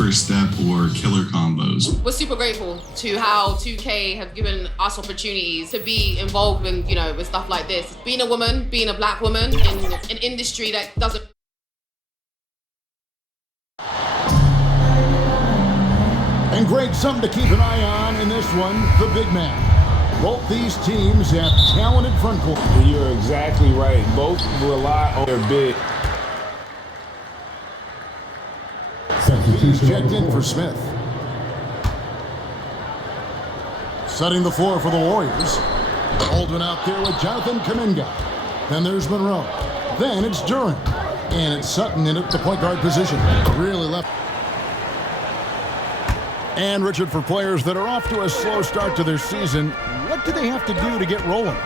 first step or killer combos. We're super grateful to how 2K have given us opportunities to be involved in, with stuff like this. Being a woman, being a black woman in an industry that doesn't. And great, something to keep an eye on in this one, the big man. Both these teams have talented front court. You're exactly right. Both rely on their big. He's checked in for Smith. Setting the floor for the Warriors. Baldwin out there with Jonathan Kuminga. Then there's Monroe. Then it's Duran. And it's Sutton in at the point guard position. Really left. And Richard, for players that are off to a slow start to their season, what do they have to do to get rolling?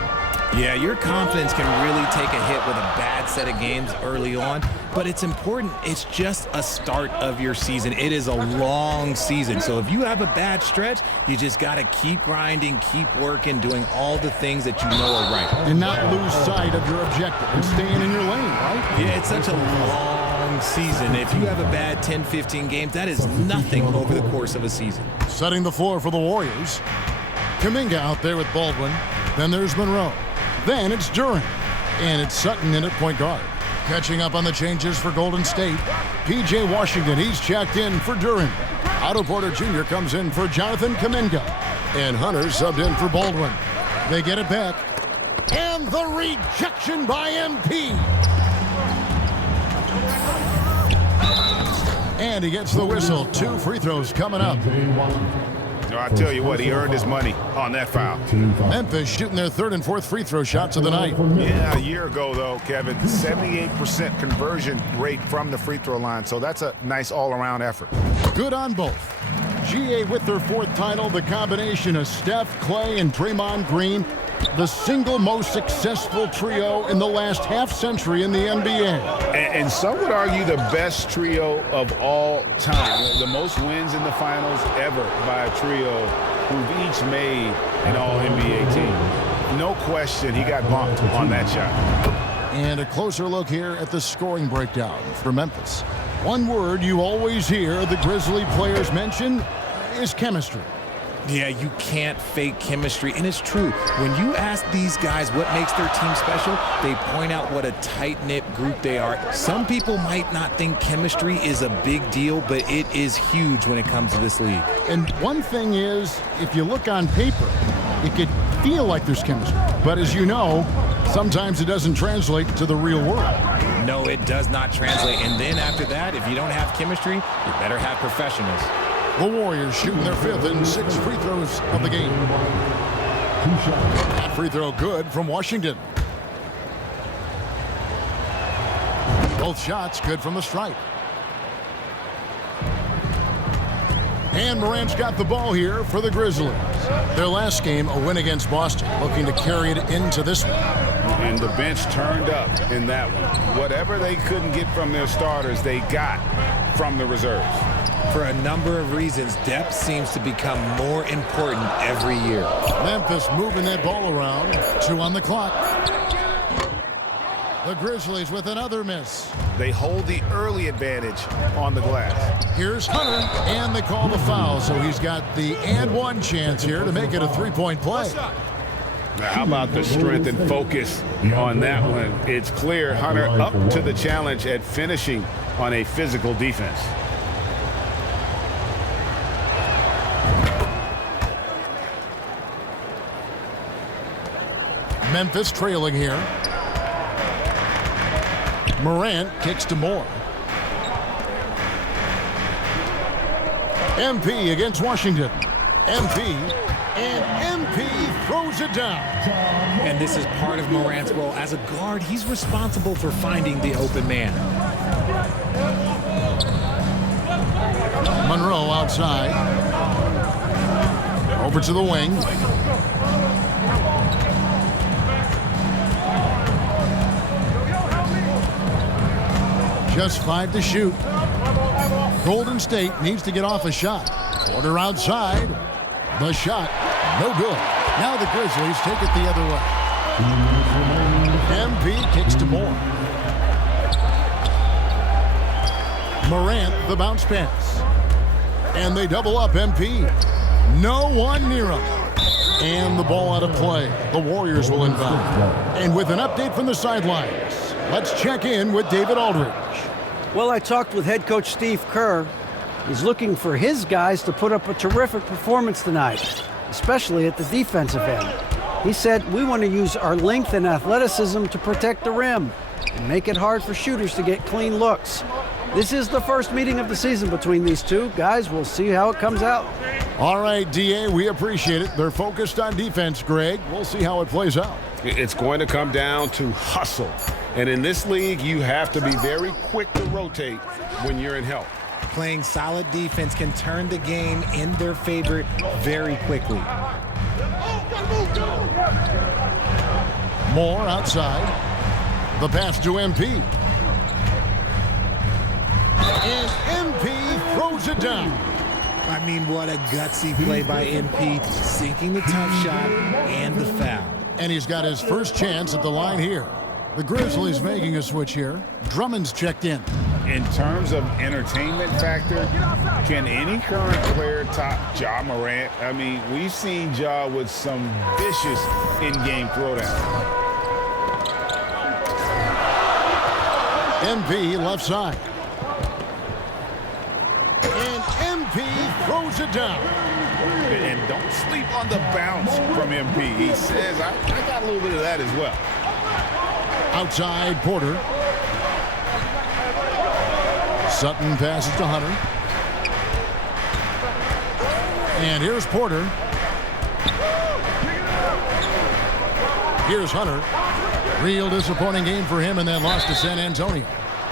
Yeah, your confidence can really take a hit with a bad set of games early on, but it's important. It's just a start of your season. It is a long season, so if you have a bad stretch, you just got to keep grinding, keep working, doing all the things that you know are right. And not lose sight of your objective and staying in your lane, right? Yeah, it's such a long season. If you have a bad 10, 15 games, that is nothing over the course of a season. Setting the floor for the Warriors. Kuminga out there with Baldwin. Then there's Monroe. Then it's Duran. And it's Sutton in at point guard. Catching up on the changes for Golden State. P.J. Washington, he's checked in for Duran. Otto Porter Jr. comes in for Jonathan Kuminga. And Hunter subbed in for Baldwin. They get it back. And the rejection by MP. And he gets the whistle. 2 free throws coming up. I tell you what, he earned his money on that foul. Memphis shooting their 3rd and 4th free throw shots of the night. Yeah, a year ago, though, Kevin, 78% conversion rate from the free throw line. So that's a nice all-around effort. Good on both. GA with their 4th title, the combination of Steph, Clay, and Draymond Green, the single most successful trio in the last half-century in the NBA. And some would argue the best trio of all time. The most wins in the finals ever by a trio who've each made an all-NBA team. No question he got bumped on that shot. And a closer look here at the scoring breakdown for Memphis. One word you always hear the Grizzly players mention is chemistry. Yeah, you can't fake chemistry, and it's true. When you ask these guys what makes their team special, they point out what a tight-knit group they are. Some people might not think chemistry is a big deal, but it is huge when it comes to this league. And one thing is, if you look on paper, it could feel like there's chemistry. But as you know, sometimes it doesn't translate to the real world. No, it does not translate. And then after that, if you don't have chemistry, you better have professionals. The Warriors shooting their 5th and 6th free throws of the game. That free throw good from Washington. Both shots good from the stripe. And Morant's got the ball here for the Grizzlies. Their last game, a win against Boston, looking to carry it into this one. And the bench turned up in that one. Whatever they couldn't get from their starters, they got from the reserves. For a number of reasons, depth seems to become more important every year. Memphis moving that ball around. 2 on the clock. The Grizzlies with another miss. They hold the early advantage on the glass. Here's Hunter, and they call the foul, so he's got the and one chance here to make it a 3-point play. Now, how about the strength and focus on that one? It's clear Hunter up to the challenge at finishing on a physical defense. Memphis trailing here. Morant kicks to Moore. MP against Washington. MP, and MP throws it down. And this is part of Morant's role. As a guard, he's responsible for finding the open man. Monroe outside. Over to the wing. Just 5 to shoot. Golden State needs to get off a shot. Porter outside. The shot, no good. Now the Grizzlies take it the other way. MP kicks to Moore. Morant, the bounce pass. And they double up MP. No one near him. And the ball out of play. The Warriors will inbound. And with an update from the sidelines, let's check in with David Aldridge. Well, I talked with head coach Steve Kerr. He's looking for his guys to put up a terrific performance tonight, especially at the defensive end. He said, we want to use our length and athleticism to protect the rim and make it hard for shooters to get clean looks. This is the first meeting of the season between these two. Guys, we'll see how it comes out. All right, DA, we appreciate it. They're focused on defense, Greg. We'll see how it plays out. It's going to come down to hustle. And in this league, you have to be very quick to rotate when you're in help. Playing solid defense can turn the game in their favor very quickly. Moore outside. The pass to MP. And MP throws it down. I mean, what a gutsy play by MP, sinking the tough shot and the foul. And he's got his first chance at the line here. The Grizzlies making a switch here. Drummond's checked in. In terms of entertainment factor, can any current player top Ja Morant? I mean, we've seen Ja with some vicious in-game throwdown. MP left side. And MP throws it down. And don't sleep on the bounce from MP. He says, I got a little bit of that as well. Outside, Porter. Sutton passes to Hunter. And here's Porter. Here's Hunter. Real disappointing game for him, and then lost to San Antonio.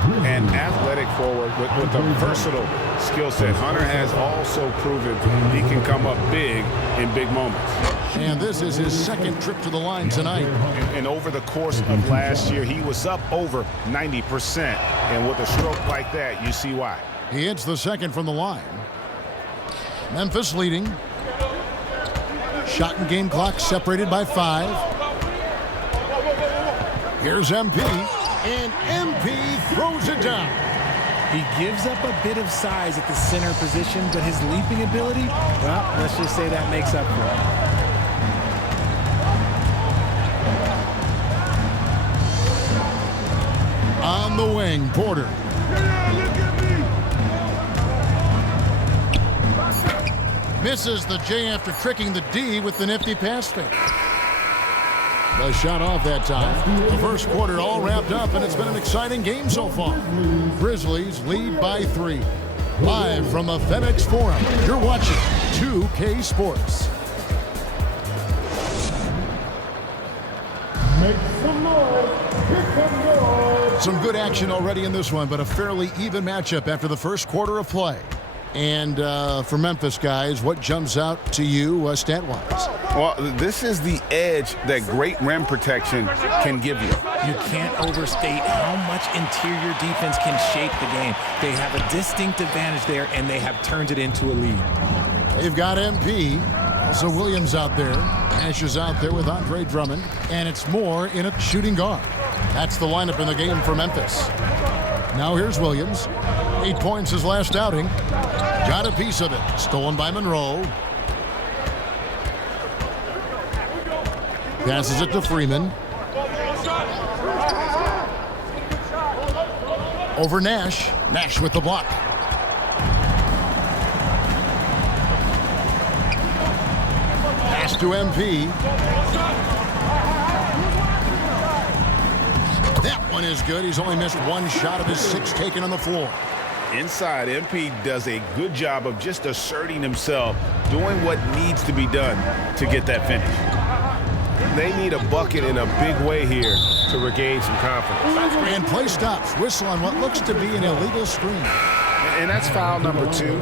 An athletic forward with a versatile skill set. Hunter has also proven he can come up big in big moments. And this is his second trip to the line tonight. And over the course of last year, he was up over 90%. And with a stroke like that, you see why. He hits the second from the line. Memphis leading. Shot and game clock separated by 5. Here's MP. And MP throws it down. He gives up a bit of size at the center position, but his leaping ability, well, let's just say that makes up for it. On the wing, Porter. Misses the J after tricking the D with the nifty pass fake. The shot off that time. The first quarter all wrapped up, and it's been an exciting game so far. Grizzlies lead by 3. Live from the FedEx Forum, you're watching 2K Sports. Make some noise. Here comes yours. Some good action already in this one, but a fairly even matchup after the first quarter of play. And for Memphis, guys, what jumps out to you stat-wise? Well, this is the edge that great rim protection can give you. You can't overstate how much interior defense can shape the game. They have a distinct advantage there, and they have turned it into a lead. They've got MP. Also Williams out there. Nash is out there with Andre Drummond. And it's Moore in at shooting guard. That's the lineup in the game for Memphis. Now here's Williams. 8 points his last outing. Got a piece of it. Stolen by Monroe. Passes it to Freeman. Over Nash. Nash with the block. Pass to MP. That one is good. He's only missed 1 shot of his 6 taken on the floor. Inside, MP does a good job of just asserting himself, doing what needs to be done to get that finish. They need a bucket in a big way here to regain some confidence. And play stops. Whistle on what looks to be an illegal screen. And that's foul number 2.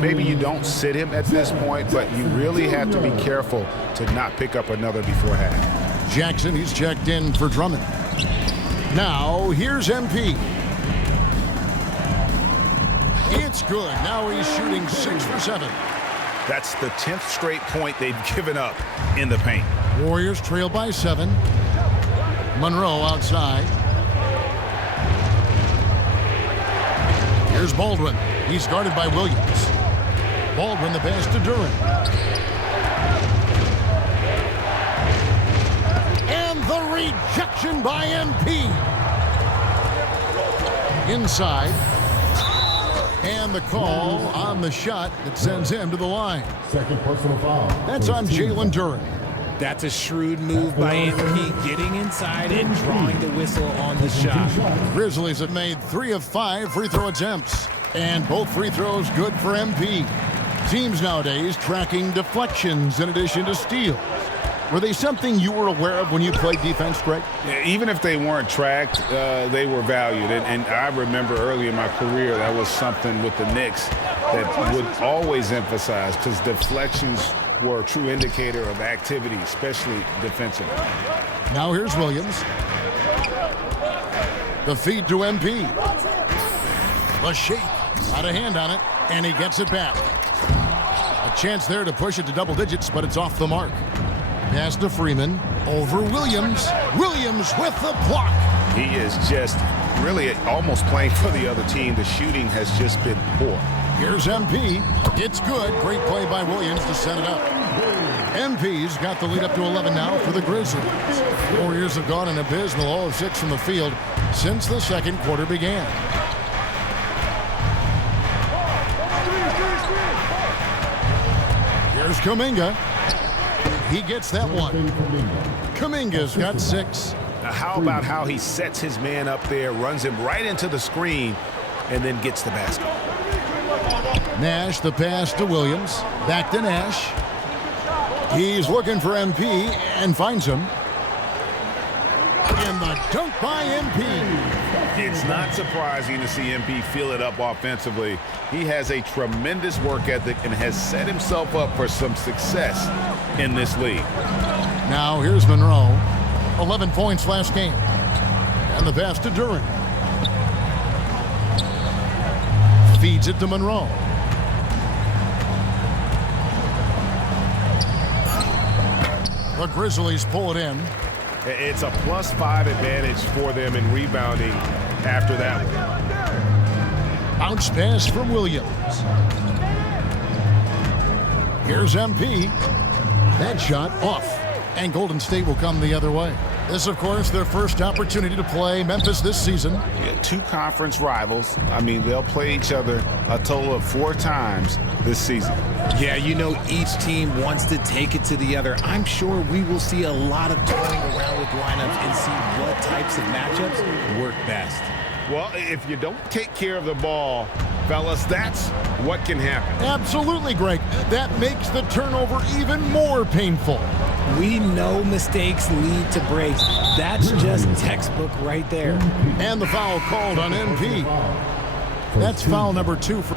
Maybe you don't sit him at this point, but you really have to be careful to not pick up another before half. Jackson, he's checked in for Drummond. Now, here's MP. It's good. Now he's shooting 6 for 7. That's the 10th straight point they've given up in the paint. Warriors trail by 7. Monroe outside. Here's Baldwin. He's guarded by Williams. Baldwin the pass to Duran. And the rejection by MP. Inside. And the call on the shot that sends him to the line. Second personal foul. That's on Jalen Duran. That's a shrewd move by MP, getting inside and drawing the whistle on the shot. Grizzlies have made 3 of 5 free throw attempts, and both free throws good for MP. Teams nowadays tracking deflections in addition to steals. Were they something you were aware of when you played defense, Greg? Yeah, even if they weren't tracked, they were valued. And I remember early in my career, that was something with the Knicks that would always emphasize, because deflections were a true indicator of activity, especially defensively. Now here's Williams. The feed to MP. The shake. Got a hand on it, and he gets it back. A chance there to push it to double digits, but it's off the mark. Pass to Freeman. Over Williams. Williams with the block. He is just really almost playing for the other team. The shooting has just been poor. Here's MP. It's good. Great play by Williams to set it up. MP's got the lead up to 11 now for the Grizzlies. Warriors have gone an abysmal 0 of 6 from the field since the second quarter began. Here's Kuminga. He gets that one. Kuminga's got 6. Now how about how he sets his man up there, runs him right into the screen, and then gets the basket. Nash, the pass to Williams. Back to Nash. He's looking for MP and finds him. And the dunk by MP. It's not surprising to see MP feel it up offensively. He has a tremendous work ethic and has set himself up for some success in this league. Now here's Monroe. 11 points last game. And the pass to Duran. Feeds it to Monroe. The Grizzlies pull it in. It's a +5 advantage for them in rebounding after that one. Bounce pass from Williams. Here's MP. That shot off. And Golden State will come the other way. This, of course, their first opportunity to play Memphis this season. Yeah, 2 conference rivals. I mean, they'll play each other a total of 4 times this season. Yeah, you know, each team wants to take it to the other. I'm sure we will see a lot of toying around with lineups and see what types of matchups work best. Well, if you don't take care of the ball, fellas, that's what can happen. Absolutely, Greg. That makes the turnover even more painful. We know mistakes lead to breaks. That's just textbook right there. And the foul called on MP. That's foul number 2 for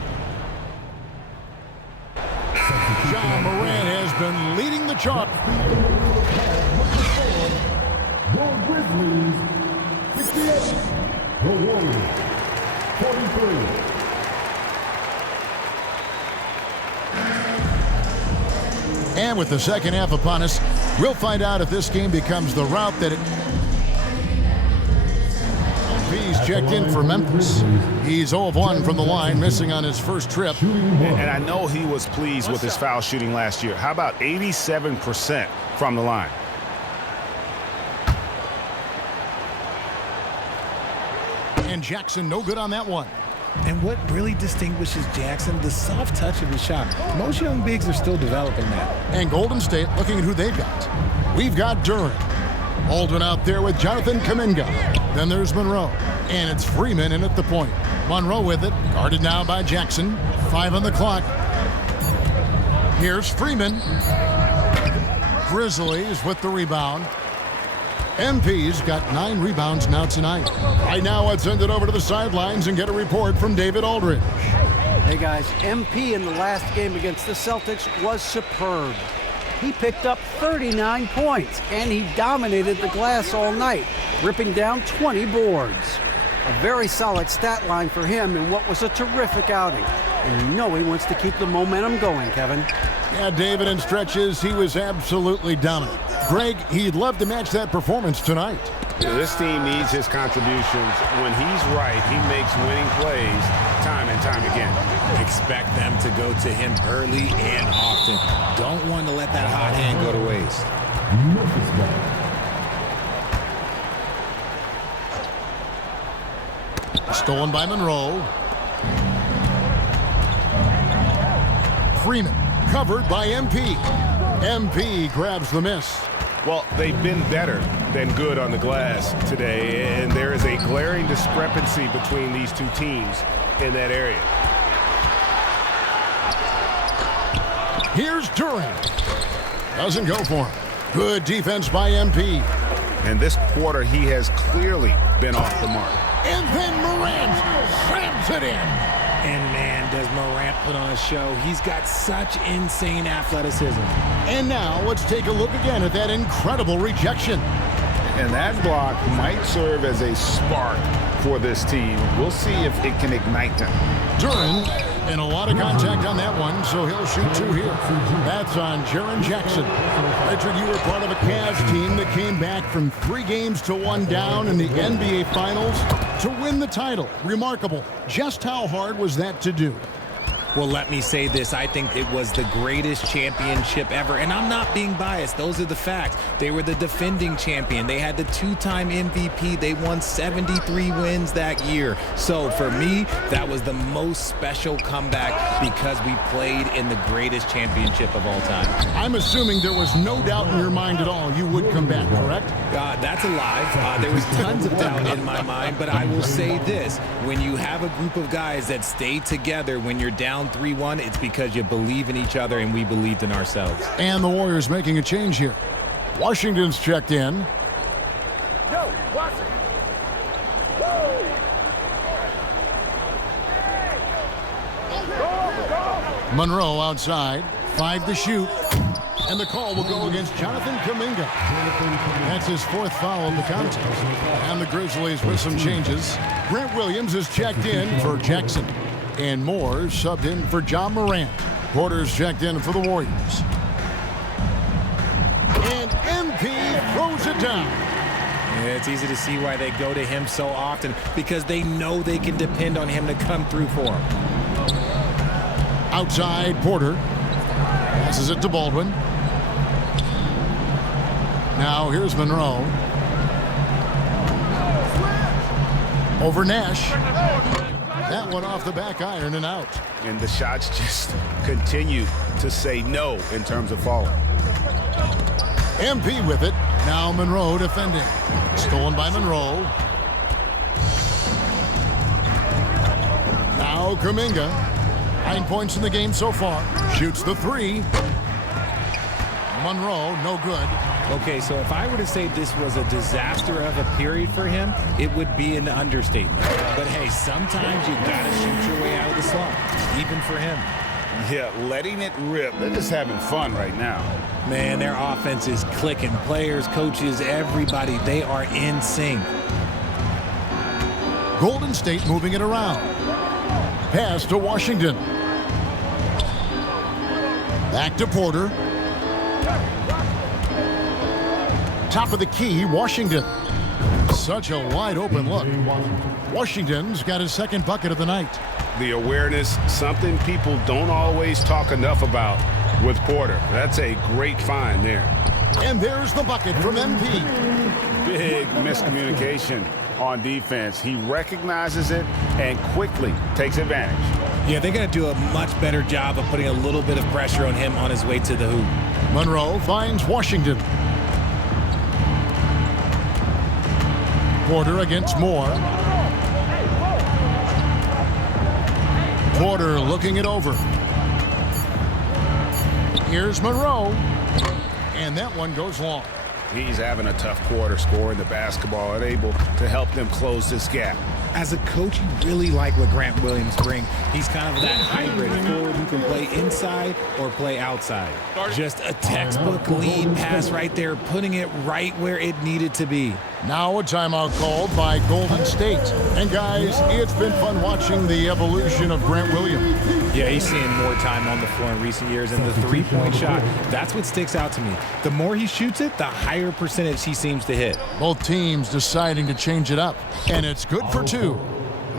John Moran has been leading the charge. Your Grizzlies, 68. The Warriors, 43. And with the second half upon us, we'll find out if this game becomes the route that it... He's checked in for Memphis. He's 0 of 1 from the line, missing on his first trip. And I know he was pleased with his foul shooting last year. How about 87% from the line? And Jackson no good on that one. And what really distinguishes Jackson, the soft touch of his shot. Most young bigs are still developing that. And Golden State looking at who they've got. We've got Duran. Baldwin out there with Jonathan Kuminga. Then there's Monroe. And it's Freeman in at the point. Monroe with it. Guarded now by Jackson. 5 on the clock. Here's Freeman. Grizzlies with the rebound. MP's got 9 rebounds now tonight. Right now, let's send it over to the sidelines and get a report from David Aldridge. Hey guys, MP in the last game against the Celtics was superb. He picked up 39 points and he dominated the glass all night, ripping down 20 boards. A very solid stat line for him in what was a terrific outing. And you know he wants to keep the momentum going, Kevin. Yeah, David, in stretches, he was absolutely dominant. Greg, he'd love to match that performance tonight. This team needs his contributions. When he's right, he makes winning plays time and time again. Expect them to go to him early and often. Don't want to let that hot hand go to waste. Stolen by Monroe. Freeman covered by MP. MP grabs the miss. Well, they've been better than good on the glass today, and there is a glaring discrepancy between these two teams in that area. Here's Duran. Doesn't go for him. Good defense by MP. And this quarter, he has clearly been off the mark. And then Morant slams it in. And man, does Morant put on a show. He's got such insane athleticism. And now let's take a look again at that incredible rejection. And that block might serve as a spark for this team. We'll see if it can ignite them. Duran, and a lot of contact on that one, so he'll shoot two here. That's on Jaren Jackson. Richard, you were part of a Cavs team that came back from 3 games to 1 down in the NBA Finals to win the title. Remarkable. Just how hard was that to do? Well, let me say this. I think it was the greatest championship ever. And I'm not being biased. Those are the facts. They were the defending champion. They had the 2-time MVP. They won 73 wins that year. So for me, that was the most special comeback because we played in the greatest championship of all time. I'm assuming there was no doubt in your mind at all you would come back, correct? That's a lie. There was tons of doubt in my mind, but I will say this. When you have a group of guys that stay together when you're down 3-1, it's because you believe in each other and we believed in ourselves. And the Warriors making a change here. Washington's checked in. Yo, Washington. Monroe outside. 5 to shoot. And the call will go against Jonathan Kuminga. That's his 4th foul of the contest. And the Grizzlies with some changes. Grant Williams is checked in for Jackson. And Moore subbed in for John Morant. Porter's checked in for the Warriors. And MP throws it down. Yeah, it's easy to see why they go to him so often because they know they can depend on him to come through for them. Outside, Porter. Passes it to Baldwin. Now here's Monroe. Over Nash. That one off the back iron and out. And the shots just continue to say no in terms of falling. MP with it. Now Monroe defending. Stolen by Monroe. Now Kuminga. 9 points in the game so far. Shoots the 3. Monroe, no good. Okay, so if I were to say this was a disaster of a period for him, it would be an understatement. But hey, sometimes you gotta shoot your way out of the slump, even for him. Yeah, letting it rip. They're just having fun right now. Man, their offense is clicking. Players, coaches, everybody, they are in sync. Golden State moving it around. Pass to Washington. Back to Porter. Top of the key, Washington. Such a wide open look. Washington's got his 2nd bucket of the night. The awareness, something people don't always talk enough about with Porter. That's a great find there. And there's the bucket from MP. Big miscommunication on defense. He recognizes it and quickly takes advantage. Yeah, they got to do a much better job of putting a little bit of pressure on him on his way to the hoop. Monroe finds Washington. Porter against Moore. Porter looking it over. Here's Monroe. And that one goes long. He's having a tough quarter scoring the basketball and able to help them close this gap. As a coach, you really like what Grant Williams brings. He's kind of that hybrid forward who can play inside or play outside. Just a textbook lead pass right there, putting it right where it needed to be. Now a timeout called by Golden State. And guys, it's been fun watching the evolution of Grant Williams. Yeah, he's seeing more time on the floor in recent years, and the three-point shot, that's what sticks out to me. The more he shoots it, the higher percentage he seems to hit. Both teams deciding to change it up, and it's good for two.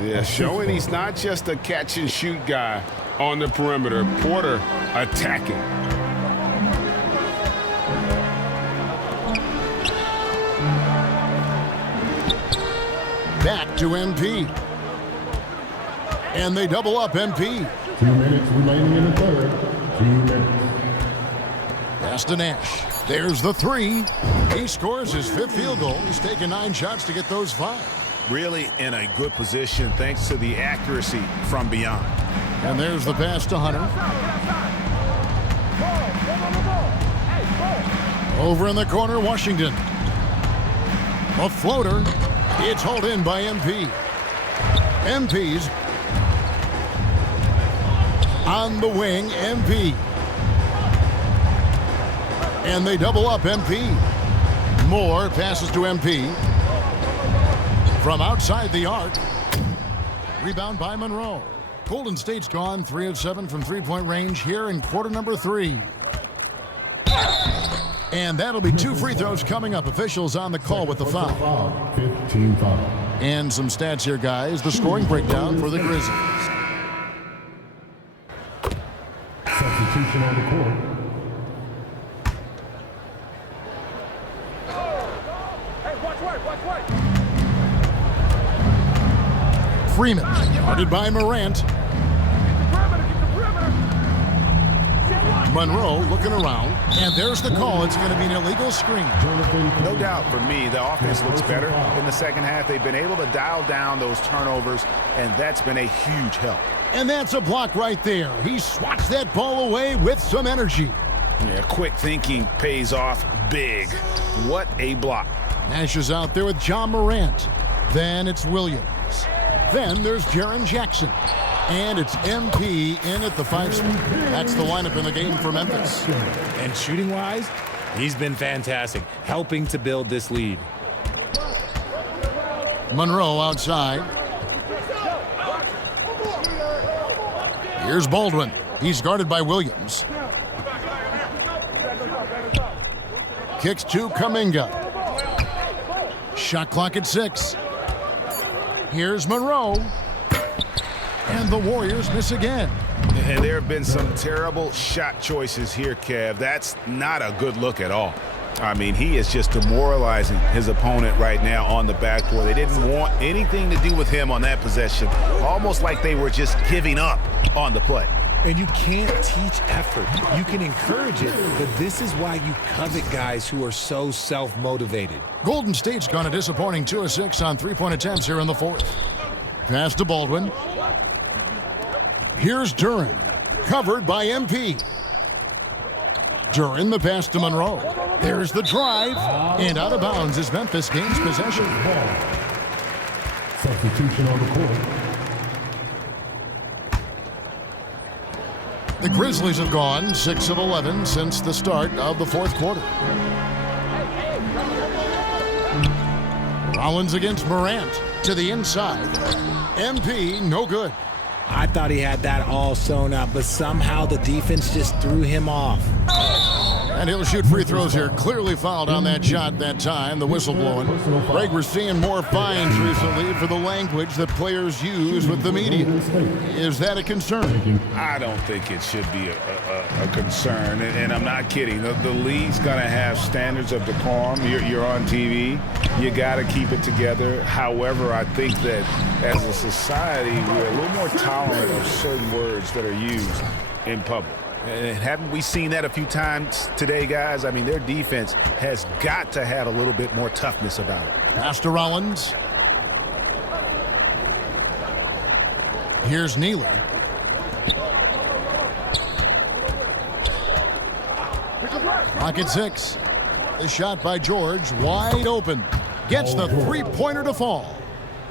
Yeah, showing he's not just a catch-and-shoot guy on the perimeter. Porter attacking. Back to MP. And they double up MP. 2 minutes remaining in the third. 2 minutes. Pass to Nash. There's the three. He scores his 5th field goal. He's taken 9 shots to get those 5. Really in a good position thanks to the accuracy from beyond. And there's the pass to Hunter. Over in the corner, Washington. A floater. It's hauled in by MP. MP's on the wing, MP. And they double up MP. Moore passes to MP. From outside the arc. Rebound by Monroe. Golden State's gone 3 of 7 from three-point range here in quarter number 3. And that'll be 2 free throws coming up. Officials on the call with the foul. 15 foul. And some stats here, guys. The scoring breakdown for the Grizzlies. Substitution on the court. Freeman, guarded by Morant. Monroe looking around, and there's the call. It's going to be an illegal screen. No doubt for me, the offense looks better in the second half. They've been able to dial down those turnovers, and that's been a huge help. And that's a block right there. He swats that ball away with some energy. Yeah, quick thinking pays off big. What a block. Nash is out there with John Morant. Then it's Williams. Then there's Jaren Jackson. And it's MP in at the 5 spot. That's the lineup in the game for Memphis. And shooting-wise, he's been fantastic, helping to build this lead. Monroe outside. Here's Baldwin. He's guarded by Williams. Kicks to Kuminga. Shot clock at 6. Here's Monroe. And the Warriors miss again. And there have been some terrible shot choices here, Kev. That's not a good look at all. I mean, he is just demoralizing his opponent right now on the backboard. They didn't want anything to do with him on that possession. Almost like they were just giving up on the play. And you can't teach effort. You can encourage it, but this is why you covet guys who are so self-motivated. Golden State's gone a disappointing 2 of 6 on 3-point attempts here in the 4th. Pass to Baldwin. Here's Duren, covered by MP. Duren, the pass to Monroe. There's the drive, and out of bounds as Memphis gains possession. Substitution on the court. The Grizzlies have gone 6 of 11 since the start of the 4th quarter. Rollins against Morant to the inside. MP, no good. I thought he had that all sewn up, but somehow the defense just threw him off. And he'll shoot free throws here. Clearly fouled on that shot that time. The whistle blowing. Greg, we're seeing more fines recently for the language that players use with the media. Is that a concern? I don't think it should be a concern, and I'm not kidding. The league's got to have standards of decorum. You're on TV. You got to keep it together. However, I think that as a society, we're a little more tolerant of certain words that are used in public. And haven't we seen that a few times today, guys? I mean, their defense has got to have a little bit more toughness about it. Pass to Rollins. Here's Neely. Clock at 6. The shot by George, wide open. Gets the three-pointer to fall.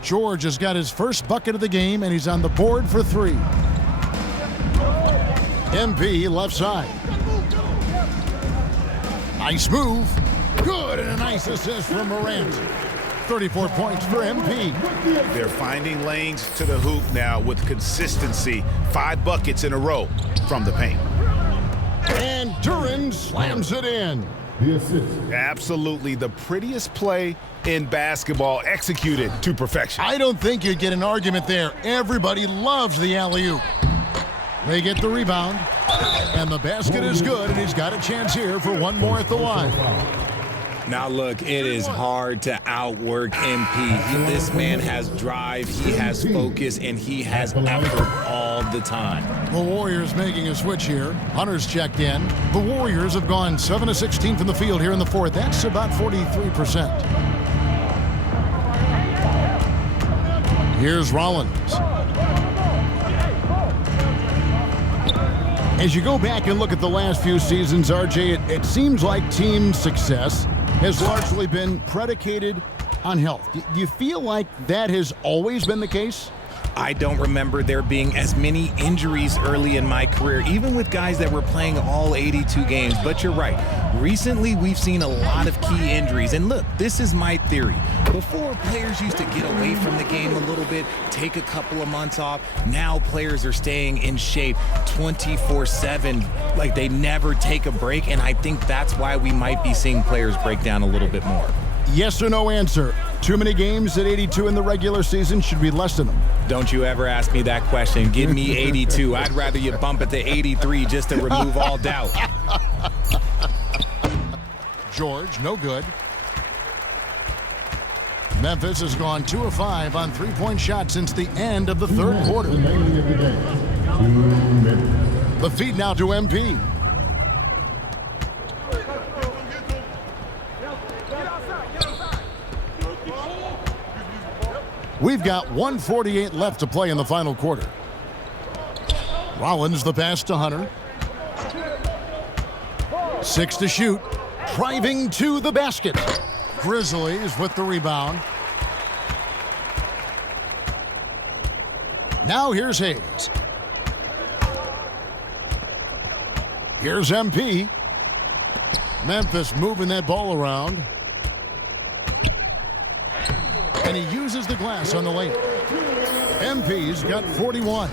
George has got his first bucket of the game, and he's on the board for 3. MP left side. Nice move. Good, and a nice assist from Morant. 34 points for MP. They're finding lanes to the hoop now with consistency. 5 buckets in a row from the paint. And Duren slams it in. The assist. Absolutely the prettiest play in basketball, executed to perfection. I don't think you'd get an argument there. Everybody loves the alley-oop. They get the rebound, and the basket is good, and he's got a chance here for one more at the line. Now look, it is hard to outwork MP. This man has drive, he has focus, and he has effort all the time. The Warriors making a switch here. Hunter's checked in. The Warriors have gone 7 of 16 from the field here in the fourth. That's about 43%. Here's Rollins. As you go back and look at the last few seasons, RJ, it seems like team success has largely been predicated on health. Do you feel like that has always been the case? I don't remember there being as many injuries early in my career, even with guys that were playing all 82 games. But you're right. Recently, we've seen a lot of key injuries. And look, this is my theory. Before, players used to get away from the game a little bit, take a couple of months off. Now players are staying in shape 24/7, like they never take a break. And I think that's why we might be seeing players break down a little bit more. Yes or no answer. Too many games at 82 in the regular season? Should we lessen them? Don't you ever ask me that question. Give me 82. I'd rather you bump it to 83 just to remove all doubt. George, no good. Memphis has gone 2 of 5 on three-point shots since the end of the third quarter. Remaining of the game. 2 minutes. The feed now to MP. We've got 1:48 left to play in the final quarter. Rollins the pass to Hunter. 6 to shoot. Driving to the basket. Grizzlies with the rebound. Now here's Hayes. Here's MP. Memphis moving that ball around. And he uses the glass on the lane. MP's got 41.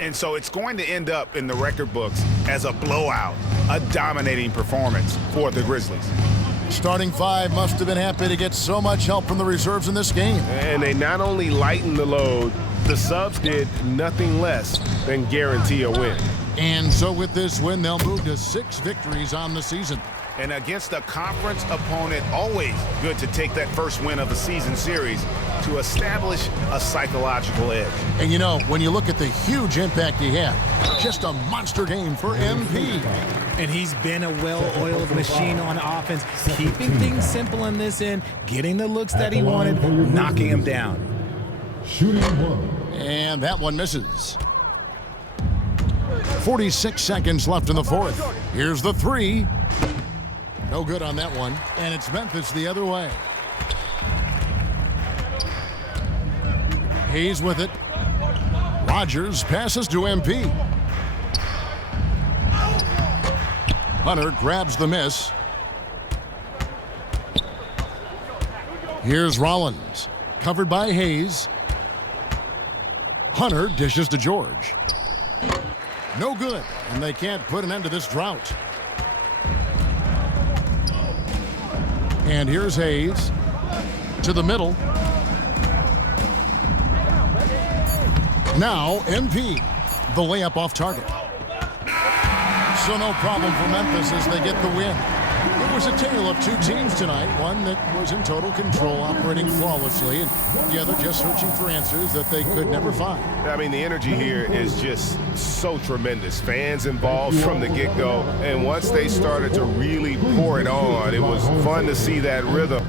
And so it's going to end up in the record books as a blowout, a dominating performance for the Grizzlies. Starting 5 must have been happy to get so much help from the reserves in this game. And they not only lightened the load, the subs did nothing less than guarantee a win. And so with this win, they'll move to 6 victories on the season. And against a conference opponent, always good to take that first win of the season series to establish a psychological edge. And you know, when you look at the huge impact he had, just a monster game for MP. And he's been a well-oiled machine on offense, keeping things simple in this end, getting the looks that he wanted, knocking him down. Shooting 1. And that one misses. 46 seconds left in the fourth. Here's the 3. No good on that one. And it's Memphis the other way. Hayes with it. Rogers passes to MP. Hunter grabs the miss. Here's Rollins. Covered by Hayes. Hunter dishes to George. No good. And they can't put an end to this drought. And here's Hayes to the middle. Now MP, the layup off target. So no problem for Memphis as they get the win. It was a tale of 2 teams tonight. One that was in total control, operating flawlessly, and the other just searching for answers that they could never find. I mean, the energy here is just so tremendous. Fans involved from the get-go, and once they started to really pour it on, it was fun to see that rhythm.